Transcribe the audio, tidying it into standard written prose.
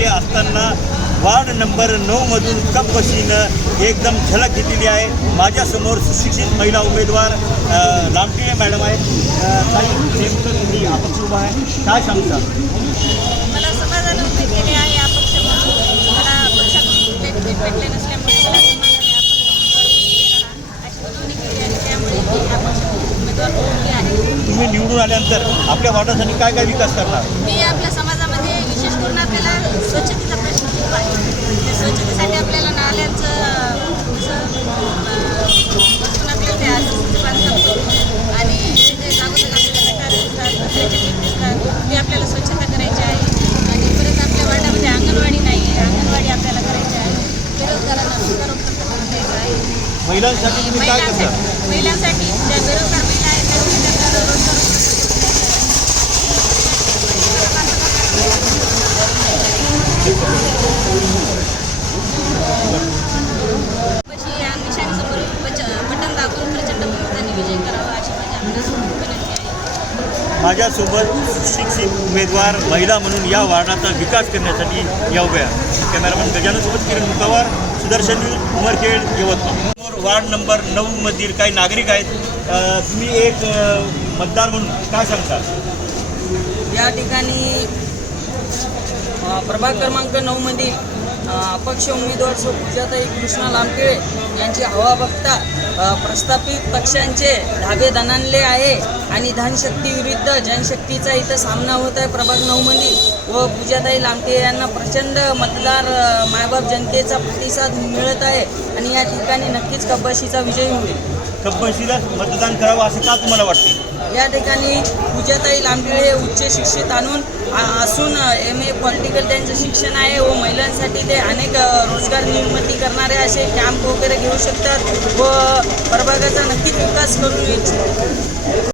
येथे असताना ward number 9 मधून कपबशीनं एकदम झलक घेतलेली आहे। माझ्यासमोर सुशिक्षित महिला उमेदवार लामटिळे मॅडम आहेत। ताई, नेमकं तुम्ही अपक्ष उभा आहे, काय सांगता? मला समाजाने उमेद केली आहे अपक्ष म्हणून। मला पक्षाकडून तिकीट भेटले नसल्यामुळे मला समाजाने अशी नोंदणी केली आणि त्यामुळे मी अपक्ष उमेदवार उभी आहे। तुम्ही निवडून आल्यानंतर आपल्या वार्डासाठी काय काय विकास करणार? मी आपल्या समाजामध्ये विशेष करून आपल्याला स्वच्छतेचा प्रश्न खूप आहे। त्या स्वच्छतेसाठी आपल्याला नाल्यांचं बसून आपल्याला ते आजचं बांधकाम करून आणि जे जागोजाग आपल्याला गटार दिसतात, कचऱ्याचे ढीग दिसतात, ते आपल्याला स्वच्छता करायची आहे। आणि परत आपल्या वार्डामध्ये अंगणवाडी नाही आहे, अंगणवाडी आपल्याला करायची आहे। बेरोजगारांना रोजगार उपलब्ध करून द्यायचा आहे। महिलांसाठी तुम्ही काय करता? महिलांसाठी ज्या बेरोजगार महिला आहेत त्यांना रोजगार उपलब्ध करून या निशाणीसमोर बटन दाबून प्रचंड बहुमताने विजय करावा अशी माझी आपल्याला विनंती आहे। माझ्यासोबत सुशिक्षित उमेदवार महिला म्हणून या वार्डाचा विकास करण्यासाठी या उभ्या आहेत। कॅमेरामन गजाननसोबत Kiran Mukhawar, Sudarshan news, Umarkhed, Yavatmal. Ward number 9 मधील काही नागरिक आहेत, तुम्ही एक मतदार म्हणून काय सांगता? या ठिकाणी प्रभाग क्रमांक 9 मधील अपक्ष उमेदवार सौ पूजाताई कृष्णा लामटिळे यांची हवा बघता प्रस्थापित पक्षांचे धाबे दणाणले आहे आणि धनशक्ती विरुद्ध जनशक्तीचा इथं सामना होत आहे प्रभाग 9 मध्ये। व पूजाताई लामटिळे यांना प्रचंड मतदार मायबाप जनतेचा प्रतिसाद मिळत आहे आणि या ठिकाणी नक्कीच कपबशीचा विजय होईल। कपबशीला मतदान करावं असं का तुम्हाला वाटते? या ठिकाणी पूजाताई लामटिळे उच्च शिक्षित असून MA पॉलिटिकल त्यांचं शिक्षण आहे व महिलांसाठी ते अनेक रोजगार निर्मिती करणारे असे कॅम्प वगैरे घेऊ शकतात व प्रभागाचा नक्कीच विकास करू इच्छितात।